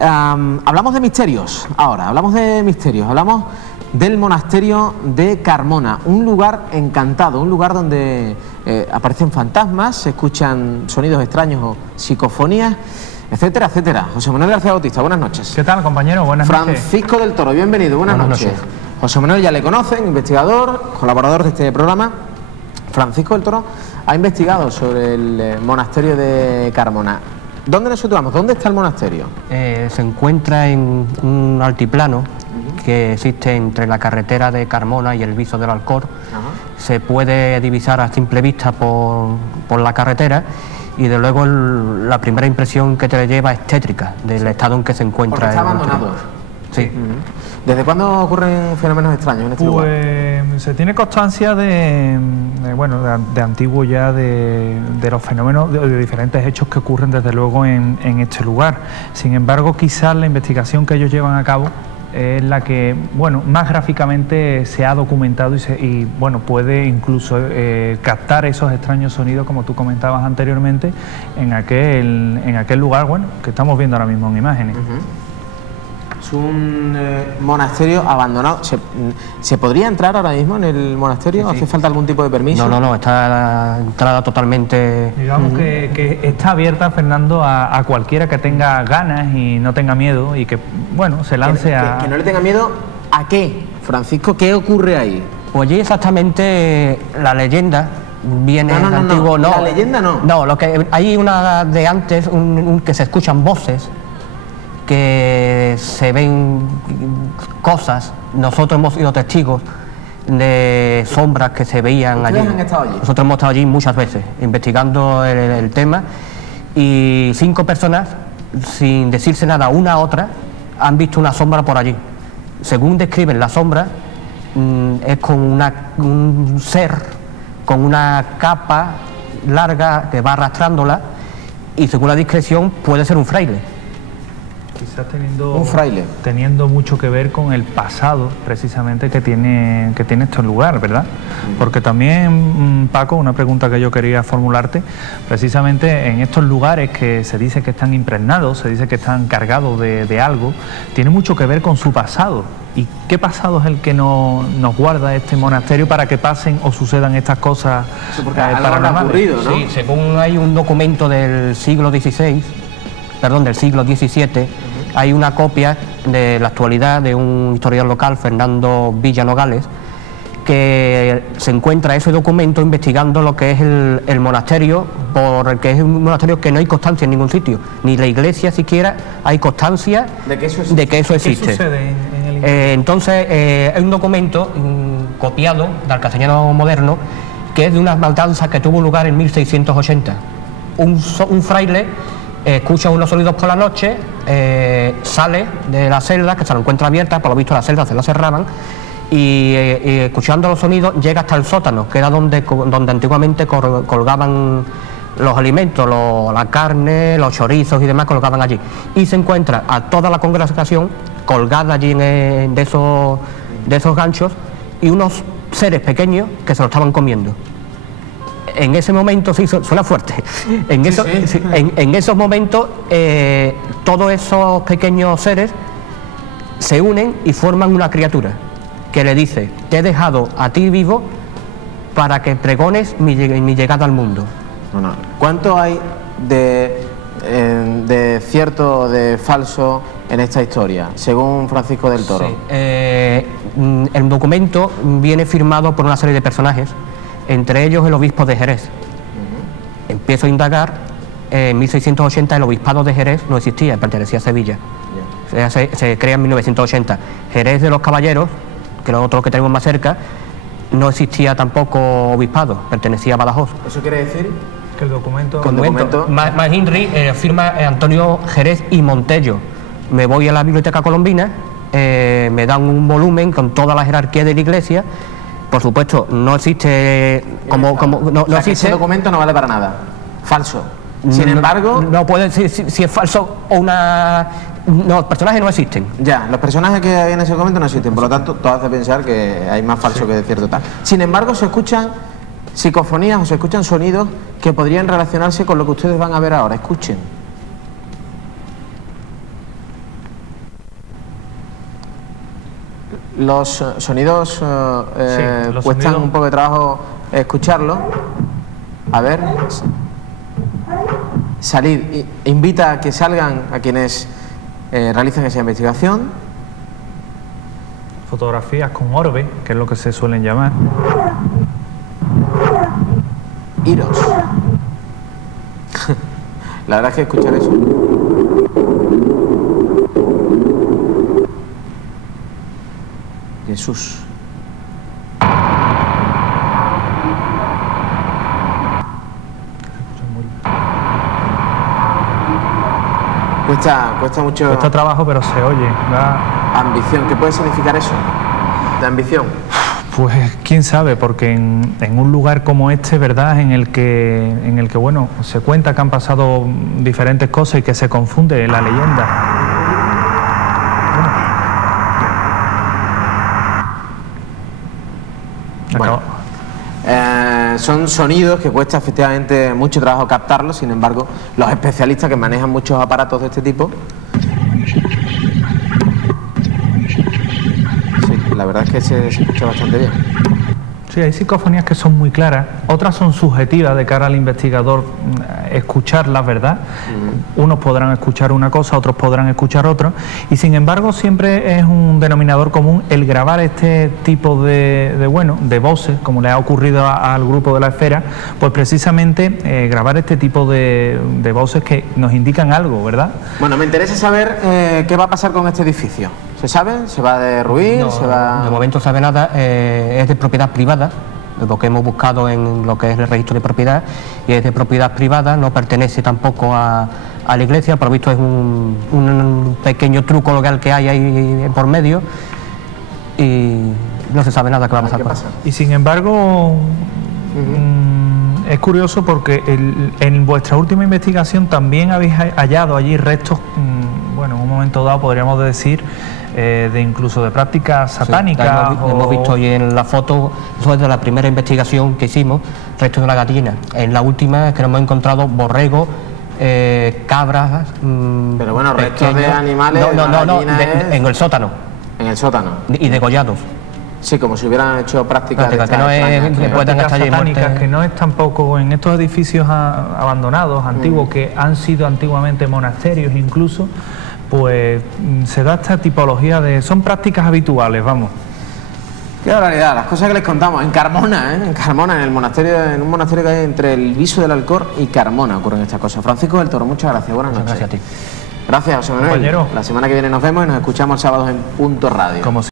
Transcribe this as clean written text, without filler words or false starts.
Hablamos de misterios ahora, hablamos del monasterio de Carmona, un lugar encantado, un lugar donde aparecen fantasmas, se escuchan sonidos extraños o psicofonías, etcétera, etcétera. José Manuel García Bautista, buenas noches. ¿Qué tal, compañero? Buenas noches. Francisco del Toro, bienvenido, buenas noches. José Manuel ya le conocen, investigador, colaborador de este programa. Francisco del Toro ha investigado sobre el monasterio de Carmona. ¿Dónde nos situamos? ¿Dónde está el monasterio? Se encuentra en un altiplano que existe entre la carretera de Carmona y el Viso del Alcor. Se puede divisar a simple vista por la carretera y de luego la primera impresión que te lleva es tétrica del estado en que se encuentra. Porque está abandonado. Sí. ¿Desde cuándo ocurren fenómenos extraños en este lugar? Se tiene constancia de antiguo ya de los fenómenos, de diferentes hechos que ocurren desde luego en este lugar. Sin embargo, quizás la investigación que ellos llevan a cabo es la que, más gráficamente se ha documentado y puede incluso captar esos extraños sonidos, como tú comentabas anteriormente, en aquel lugar, que estamos viendo ahora mismo en imágenes. Es un monasterio abandonado. ¿Se podría entrar ahora mismo en el monasterio? Sí. ¿Hace falta algún tipo de permiso? No, está la entrada totalmente... Digamos que está abierta, Fernando, a cualquiera que tenga ganas y no tenga miedo y que, se lance que no le tenga miedo ¿a qué, Francisco? ¿Qué ocurre ahí? Pues allí exactamente la leyenda viene antiguo... No, la leyenda no. No, lo que hay una de antes, que se escuchan voces, que se ven cosas. Nosotros hemos sido testigos de sombras que se veían allí. ¿Ustedes han estado allí? Nosotros hemos estado allí muchas veces investigando el tema, y 5 personas, sin decirse nada una a otra, han visto una sombra por allí. Según describen la sombra, es con un ser con una capa larga que va arrastrándola, y según la descripción puede ser un fraile. Quizás teniendo mucho que ver con el pasado precisamente que tiene este lugar, ¿verdad? Porque también, Paco, una pregunta que yo quería formularte, precisamente en estos lugares que se dice que están impregnados, se dice que están cargados de algo, tiene mucho que ver con su pasado. ¿Y qué pasado es el que nos guarda este monasterio para que pasen o sucedan estas cosas paranormales? ¿No? Sí, según hay un documento del siglo XVII, del siglo XVII, hay una copia de la actualidad de un historiador local, Fernando Villanogales, que se encuentra ese documento investigando lo que es el monasterio, porque es un monasterio que no hay constancia en ningún sitio, ni la iglesia siquiera hay constancia de que eso existe. ¿Qué sucede en el entonces, hay un documento copiado del castellano moderno, que es de unas matanzas que tuvo lugar en 1680. Un fraile escucha unos sonidos por la noche, sale de la celda, que se la encuentra abierta, por lo visto las celdas se la cerraban, y escuchando los sonidos llega hasta el sótano, que era donde antiguamente colgaban los alimentos, la carne, los chorizos y demás, colgaban allí, y se encuentra a toda la congregación colgada allí de esos ganchos, y unos seres pequeños que se lo estaban comiendo. En ese momento, sí, suena fuerte, en esos momentos todos esos pequeños seres se unen y forman una criatura que le dice: te he dejado a ti vivo para que pregones mi llegada al mundo. ¿Cuánto hay de cierto o de falso en esta historia, según Francisco del Toro? Sí, el documento viene firmado por una serie de personajes, entre ellos el obispo de Jerez. Empiezo a indagar. En 1680 el obispado de Jerez no existía, pertenecía a Sevilla. Se crea en 1980. Jerez de los Caballeros, que es otro que tenemos más cerca, no existía tampoco obispado, pertenecía a Badajoz. ¿Eso quiere decir? Que el documento... McHenry firma Antonio Jerez y Montello. Me voy a la biblioteca colombina, me dan un volumen con toda la jerarquía de la iglesia. Por supuesto, no existe no existe. Ese documento no vale para nada. Falso. Sin embargo, no puede decir si es falso o una... No, los personajes no existen. Ya, los personajes que había en ese documento no existen, por lo tanto, todo hace pensar que hay más falso que de cierto tal. Sin embargo, se escuchan psicofonías o se escuchan sonidos que podrían relacionarse con lo que ustedes van a ver ahora. Escuchen. Los sonidos los cuestan sonidos. un poco de trabajo escucharlo. A ver. Salir. Invita a que salgan a quienes realizan esa investigación. Fotografías con orbe, que es lo que se suelen llamar. Iros. La verdad es que escuchar eso. Jesús. Cuesta mucho. Cuesta trabajo, pero se oye. Ambición. ¿Qué puede significar eso? De ambición. Pues quién sabe, porque en un lugar como este, ¿verdad?, en el que bueno, se cuenta que han pasado diferentes cosas y que se confunde la leyenda. Bueno, son sonidos que cuesta efectivamente mucho trabajo captarlos, sin embargo, los especialistas que manejan muchos aparatos de este tipo, sí, la verdad es que se escucha bastante bien. Sí, hay psicofonías que son muy claras, otras son subjetivas de cara al investigador escucharlas, ¿verdad? Unos podrán escuchar una cosa, otros podrán escuchar otra, y sin embargo siempre es un denominador común el grabar este tipo de voces, como le ha ocurrido al grupo de la esfera, pues precisamente grabar este tipo de voces que nos indican algo, ¿verdad? Bueno, me interesa saber qué va a pasar con este edificio. ¿Se sabe? ¿Se va a derruir? No, ¿Se va...? de momento no sabe nada, es de propiedad privada, lo que hemos buscado en lo que es el registro de propiedad, y es de propiedad privada, no pertenece tampoco a la iglesia, por lo visto es un pequeño truco local que hay ahí por medio, y no se sabe nada que va a pasar con eso. Y sin embargo, es curioso porque en vuestra última investigación también habéis hallado allí restos, bueno, en un momento dado podríamos decir, de incluso de prácticas satánicas. Sí, hemos visto hoy en la foto, eso es de la primera investigación que hicimos, restos de una gallina. En la última es que nos hemos encontrado borregos, cabras. Pero bueno, restos de animales. No, en el sótano. En el sótano. Y degollados. Sí, como si hubieran hecho prácticas de que no es que puedan estar allí satánicas, que no es tampoco en estos edificios abandonados, antiguos, que han sido antiguamente monasterios incluso, pues se da esta tipología de... son prácticas habituales, vamos. Qué barbaridad, las cosas que les contamos. En Carmona, en Carmona, en un monasterio que hay entre el Viso del Alcor y Carmona ocurren estas cosas. Francisco del Toro, muchas gracias, buenas noches. Gracias a ti. Gracias, José Manuel. Compañero. La semana que viene nos vemos y nos escuchamos el sábado en Punto Radio. Como